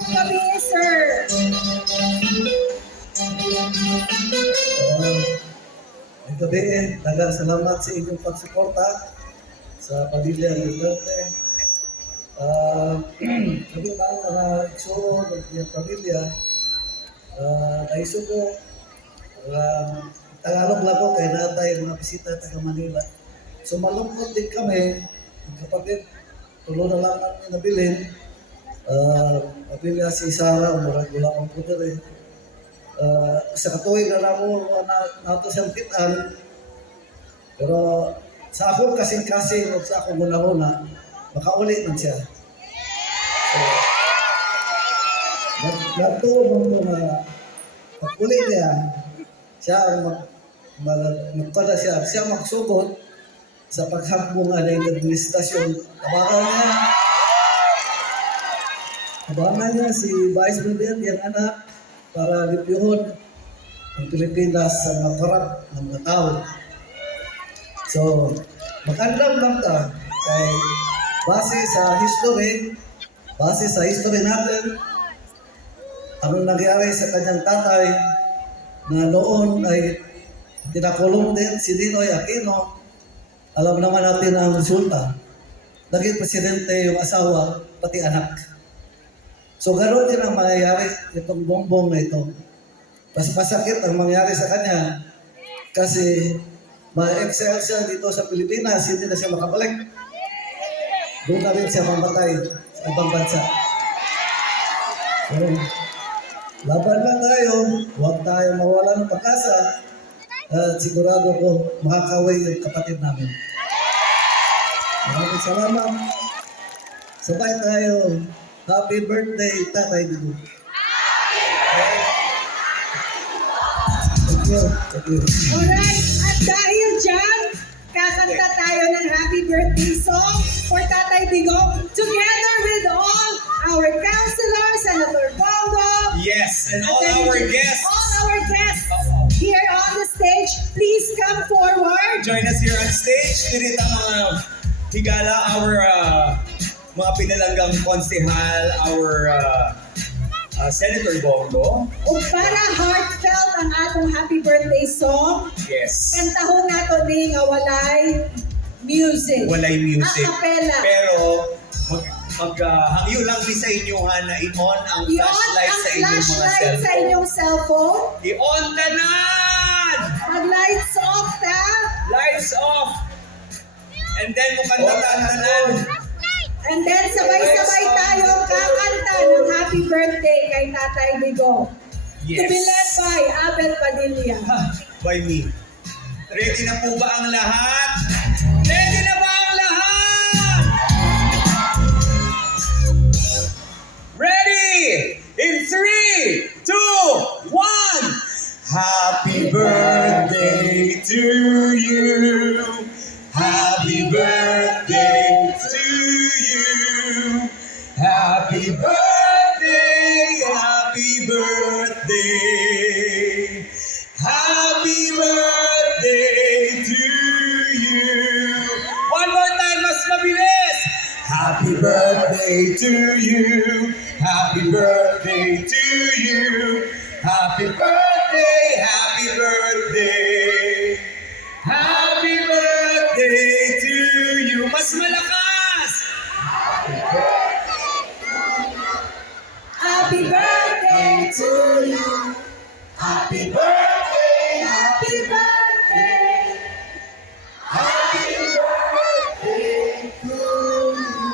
Kami, sir. Ang gabi, dagang salamat sa inyong pagsuporta sa pamilya ng Duterte. Kami ba mga igsoon ng iyong pamilya, naisugo, Tagalog lang po kay natay mga bisita taga Manila. So malungkot din kami, ang kapatid, tulo na lang ang nabilin. Pamilya si Sarah, murag wala akong puder eh. Sa katuwing na lang mo na ito siyang kitaan. Pero sa akong kasing-kasing o sa akong una-una, makaulit man siya. So, nagtuon mo na pag-uli niya, siya ang magpada siya magsugod sa paghakbong ng administrasyon. Abangan niya si Vice President, yung anak, para libyuhon ang Pilipinas sa mga korap ng mga tao. So, magandang lang ta kay base sa history natin, ano nangyari sa kanyang tatay na noon ay tinakulong din si Ninoy Aquino. Alam naman natin ang resulta. Naging presidente yung asawa, pati anak. So ganoon din ang mangyayari itong bongbong na ito. Mas masakit ang mangyayari sa kanya kasi ma-excel siya dito sa Pilipinas, hindi na siya makabalik. Doon na rin siya mamatay sa ibang bansa. So, laban lang tayo, huwag tayo mawala ng pag-asa at sigurado ko makakaway yung kapatid namin. Maraming salamat. Sabay tayo. Happy birthday, Tatay Digo. Thank you. Thank you. Alright, at dahil dyan, kakanta tayo ng happy birthday song for Tatay Digong together with all our councilors, Senator Bongo. Yes, and all then our guests. All our guests here on the stage, please come forward. Join us here on stage. Dirita mga higala, our mga pinalanggang konsehal, our Senator Bongo. O para heartfelt ang atong happy birthday song, Yes. kantahon nato ni nga walay music. Walay music. A cappella. Pero hangyo lang di sa inyo na i-on ang flashlight sa inyong mga flashlight sa cellphone. inyong cellphone. I-on tanan! Mag-lights off ta. Lights off! And then tanan. And then sabay-sabay tayong kakanta ng happy birthday kay Tatay Digong. To be led Yes. by Abel Padilla. By me. Ready na po ba ang lahat? Ready na ba ang lahat? Ready? In 3, 2, 1. Happy birthday to you. Happy birthday to you. Happy birthday, happy birthday. Happy birthday to you. One more time, mas mabilis. Happy birthday to you. Happy birthday to you. Happy birthday, happy birthday. Happy birthday to you. Mas malakas. Happy birthday to you. Happy birthday, Happy birthday. happy birthday to you.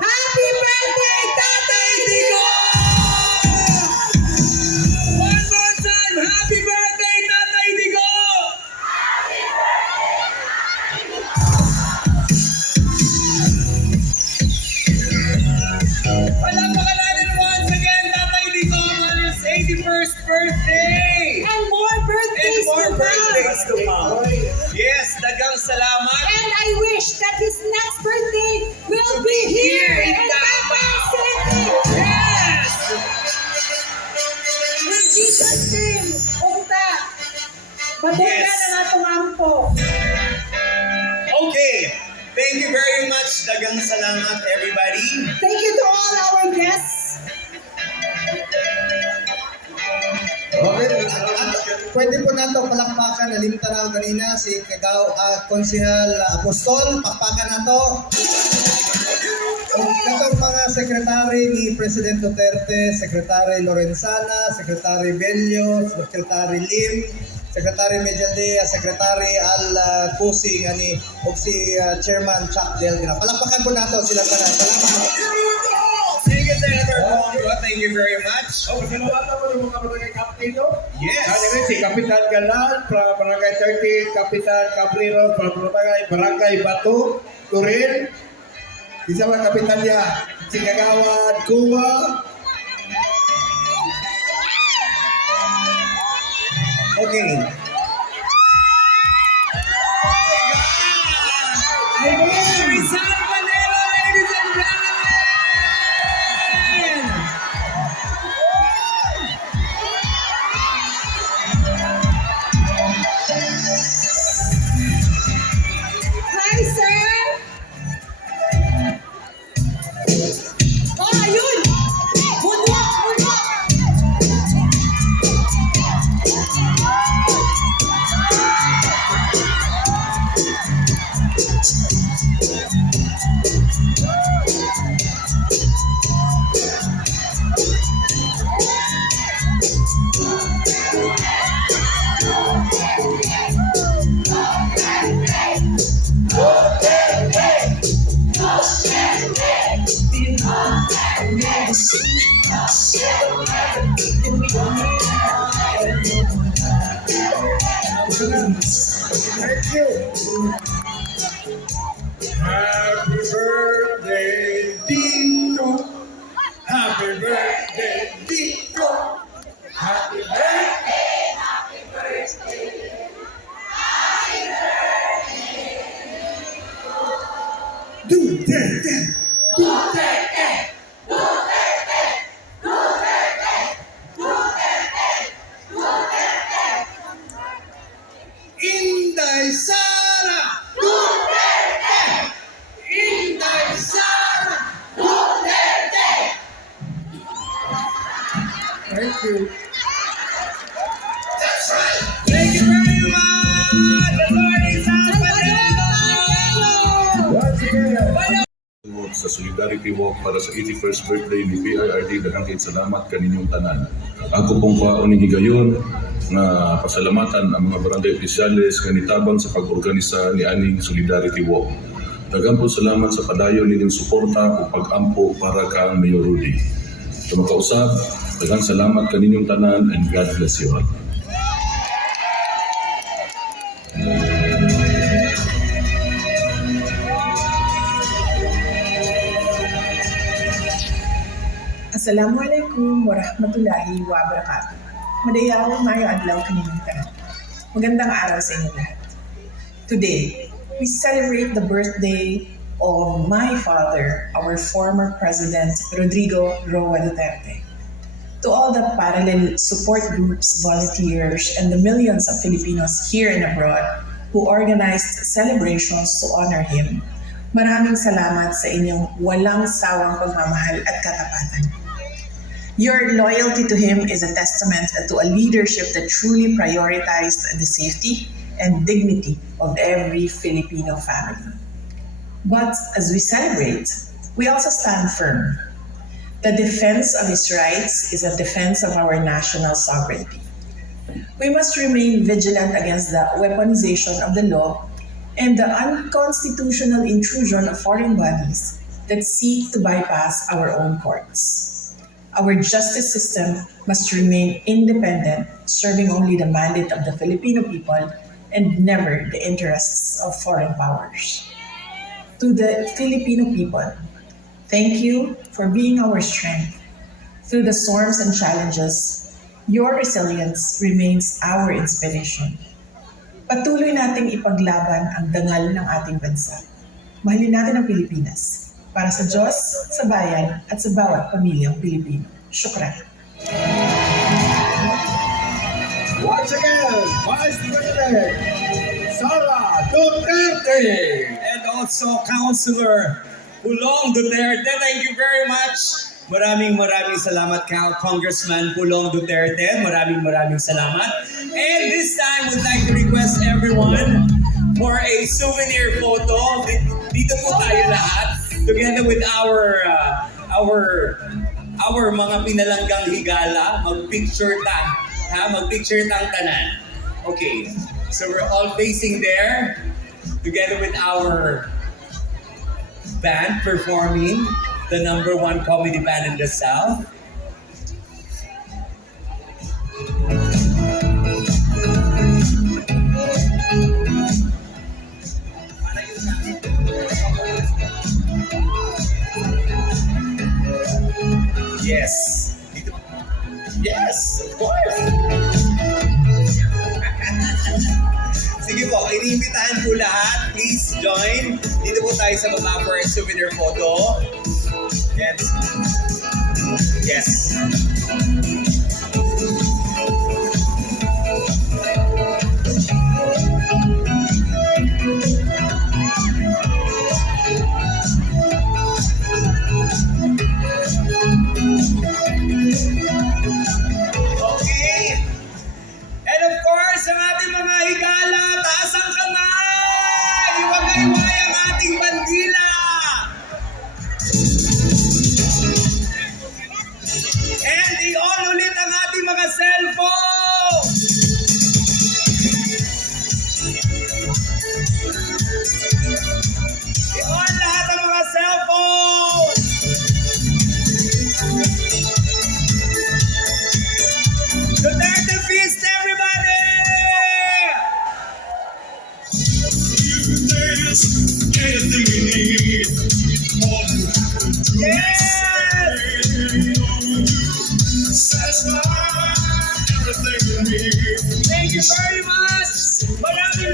Happy birthday, Tatay Digong! One more time, happy birthday, Tatay Digong! Palakpakan natin once again, Tatay Digong on his 81st birthday! And more birthdays And more to come. birthdays to come. Yes, dagang salamat. And I wish that his next birthday will be here in Davao City. Yes! In Jesus' name, unta. Mabuhay Yes. ang atong ampo. Okay, thank you very much. Dagang salamat, everybody. Thank you to all our guests. pwede po nato palakpakan, nalimtan ako kanina si Konsehal Apostol, pakpakan nato. Katong mga sekretary ni President Duterte, Secretary Lorenzana, Secretary Bello, Secretary Lim, Secretary Medialdea, Secretary Al Pusing, ani, o si Chairman Chuck Delgra. Palakpakan po nato sila tanan. Salamat. Sige, Senator Bongga, thank you very much. Oh, pasalamatan mo ng mga barangay captain, no? Yes. Ano rin, si Kapitan Galan, from Barangay 30, Kapitan Cabrero, from Barangay Batu, Turin. Isa mga kapitan niya, si Kagawad Kuwa. Okay. Rizal Manelo, ladies and gentlemen! Hi, sir! Oh, ayun! Moonwalk! Moonwalk! Thank you. Happy birthday, Dino. Happy birthday, Dino. Happy birthday. Duterte. Inday Sara! Duterte! Inday Sara! Duterte! Thank you. Thank you very much! Lord Rizal Manelo! Once again. Sa Solidarity Walk para sa 81st birthday ni PIRD, daghang salamat kaninyong tanan. Ako pong paon ni higayon na pasalamatan ang mga barangay opisyales nga nitabang sa pag-organisa ni aning Solidarity Walk. Daghang po salamat sa padayon ninyong suporta o pag-ampo para kang Mayor Rudy. Sa makausap, daghang salamat kaninyong tanan and God bless you all. Assalamualaikum warahmatullahi wabarakatuh. Madayaw mayo adlaw kanilang tanan. Magandang araw sa inyo lahat. Today, we celebrate the birthday of my father, our former President Rodrigo Roa Duterte. To all the parallel support groups, volunteers, and the millions of Filipinos here and abroad who organized celebrations to honor him, maraming salamat sa inyong walang sawang pagmamahal at katapatan. Your loyalty to him is a testament to a leadership that truly prioritized the safety and dignity of every Filipino family. But as we celebrate, we also stand firm. The defense of his rights is a defense of our national sovereignty. We must remain vigilant against the weaponization of the law and the unconstitutional intrusion of foreign bodies that seek to bypass our own courts. Our justice system must remain independent, serving only the mandate of the Filipino people and never the interests of foreign powers. To the Filipino people, thank you for being our strength. Through the storms and challenges, your resilience remains our inspiration. Patuloy nating ipaglaban ang dangal ng ating bansa. Mahalin natin ang Pilipinas para sa Diyos, sa bayan, at sa bawat pamilyang Pilipino. Syukran. Once again, Vice President Sara Duterte. And also Councilor Pulong Duterte, thank you very much. Maraming salamat Congressman Pulong Duterte. Maraming salamat. And this time, would like to request everyone for a souvenir photo. Dito po tayo lahat together with our mga pinalanggang higala. Mag-picture tang tanan. Okay. So we're all facing there together with our band performing, the #1 comedy band in the South. Yes. Yes, of course. Sige po, iniimbitahan po lahat. Please join. Dito po tayo sa baba for a souvenir photo. Yes. Yes. Okay. And of course, ang ating mga higala, taas ang kamay! Iwagay-way ang ating bandila! And i-on ulit ang ating mga cellphone! I-on lahat ang mga cellphone! Duterte Feast, everybody! Yes! Thank you very much! Maraming